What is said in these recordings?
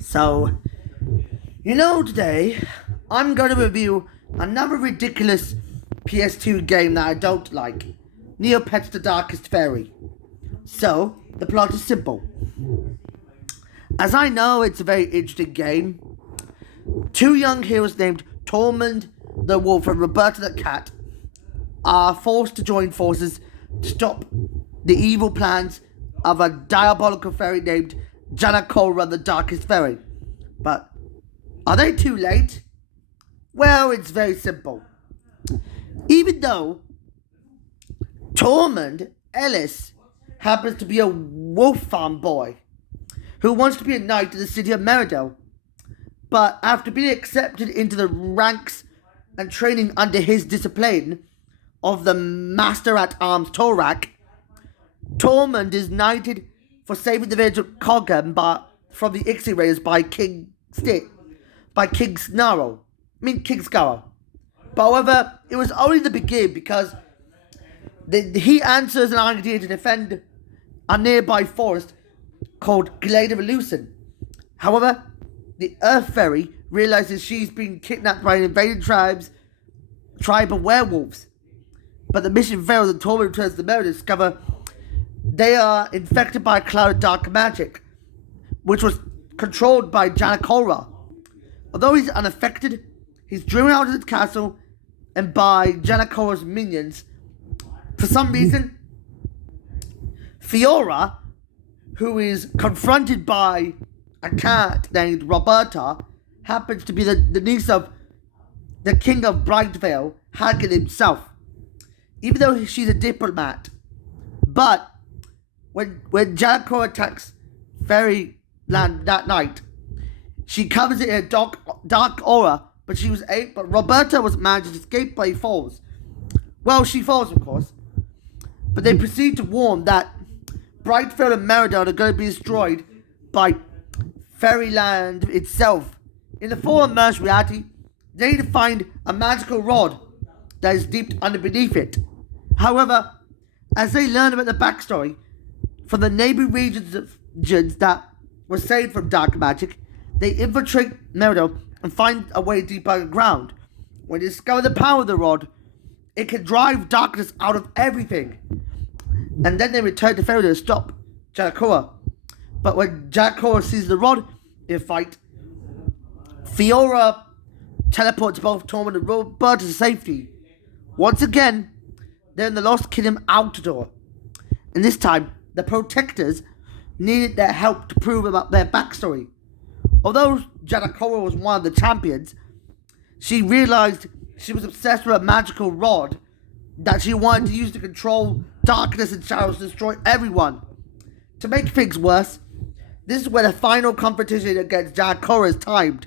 So, today I'm going to review another ridiculous PS2 game that I don't like, Neopets the Darkest Faerie. So, the plot is simple. As I know, it's a very interesting game. Two young heroes named Tormund the Wolf and Roberta the Cat are forced to join forces to stop the evil plans of a diabolical fairy named Janakora the Darkest Faerie. But are they too late? Well, it's very simple. Even though Tormund Ellis happens to be a wolf farm boy who wants to be a knight in the city of Meridel, but after being accepted into the ranks and training under his discipline of the Master-at-Arms Torak, Tormund is knighted for saving the village of Coggan from the Ixie Raiders by King Scarrow. But however, it was only the beginning because he answers an idea to defend a nearby forest called Glade of Illusion. However, the Earth Fairy realizes she's been kidnapped by an invading tribe of werewolves. But the mission fails and Tormund returns to Meridel to discover they are infected by a cloud of dark magic, which was controlled by Janakora. Although he's unaffected, he's driven out of the castle and by Janakora's minions. For some reason, Fiora, who is confronted by a cat named Roberta, happens to be the niece of the King of Brightvale, Hagen himself, even though she's a diplomat. But when Janakora attacks Fairyland that night, she covers it in a dark aura, but Roberta was managed to escape, but he falls. Well, she falls, of course. But they proceed to warn that Brightvale and Meridel are going to be destroyed by Fairyland itself. In the form of merged reality, they need to find a magical rod that is deep underneath it. However, as they learn about the backstory from the neighboring regions that were saved from dark magic, they infiltrate Meridel and find a way deep underground. When they discover the power of the rod, it can drive darkness out of everything. And then they return to Fairy to stop Janakora. But when Janakora sees the rod in fight, Fiora teleports both Tormund and Roberta to safety. Once again, they're in the Lost Kingdom Outdoor. And this time, the Protectors needed their help to prove about their backstory. Although Janakora was one of the champions, she realized she was obsessed with a magical rod that she wanted to use to control darkness and shadows to destroy everyone. To make things worse, this is where the final competition against Janakora is timed.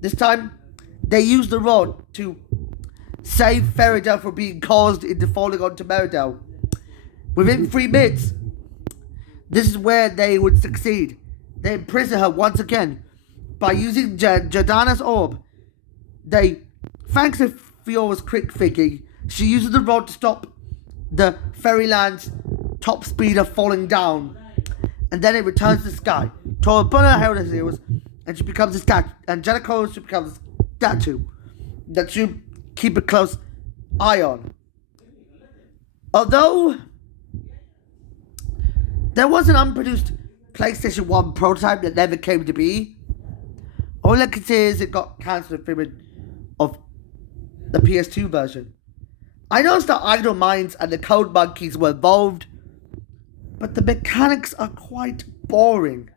This time, they use the rod to save Meridel from being caused into falling onto Meridel. Within 3 minutes, this is where they would succeed. They imprison her once again by using Jordana's orb. Thanks to Fiora's quick thinking, she uses the rod to stop the Fairyland's top speeder falling down. And then it returns to the sky. Torabuna held his heels, and she becomes a statue. And Janakora becomes a statue that you keep a close eye on. Although there was an unproduced PlayStation 1 prototype that never came to be, all I can say is it got cancelled in favor of the PS2 version. I noticed that Idle Minds and the Code Monkeys were involved, but the mechanics are quite boring.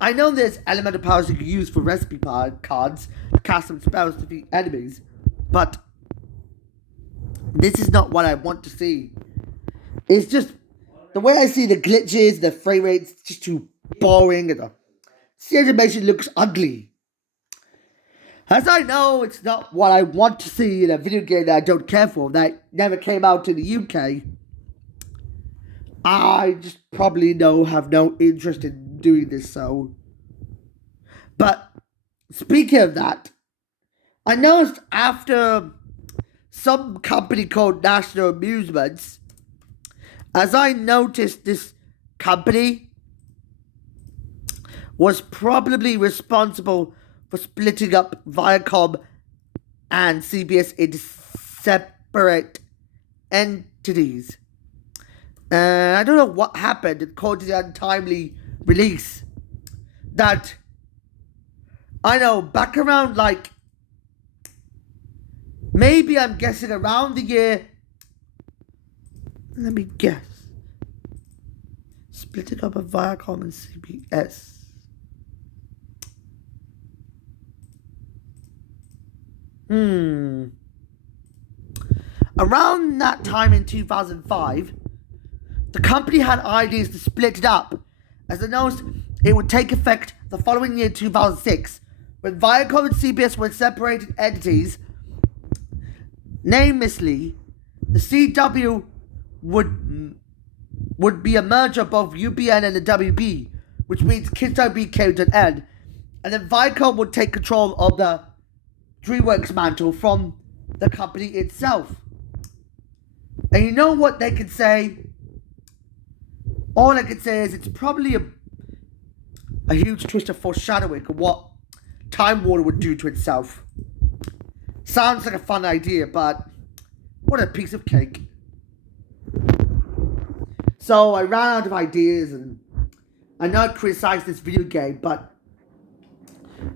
I know there's elemental powers you can use for recipe cards to cast some spells to defeat enemies, but this is not what I want to see. It's just, the way I see the glitches, the frame rates, it's just too boring, and the animation looks ugly. As I know it's not what I want to see in a video game that I don't care for, that never came out in the UK, I just probably have no interest in doing this, so. But, speaking of that, I noticed after some company called National Amusements, as I noticed this company was probably responsible for splitting up Viacom and CBS into separate entities. And I don't know what happened that caused the untimely release. That, I know, back around like, maybe I'm guessing around the year, let me guess, splitting up of Viacom and CBS. Around that time in 2005, the company had ideas to split it up, as announced it would take effect the following year, 2006, when Viacom and CBS were separated entities. Namelessly, the CW would be a merger of both UPN and the WB, which means Kids WB came to an end, and then Viacom would take control of the DreamWorks mantle from the company itself. And you know what they could say? All I can say is it's probably a huge twist of foreshadowing of what Time Warner would do to itself. Sounds like a fun idea, but what a piece of cake. So I ran out of ideas, and I know I criticized this video game, but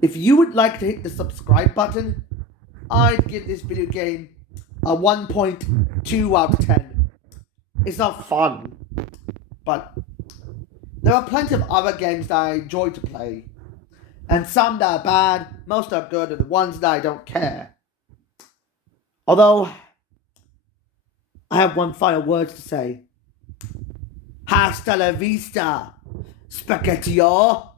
if you would like to hit the subscribe button, I'd give this video game a 1.2 out of 10. It's not fun, but there are plenty of other games that I enjoy to play, and some that are bad, most are good, and the ones that I don't care. Although, I have one final word to say. Hasta la vista, spaghetti-o.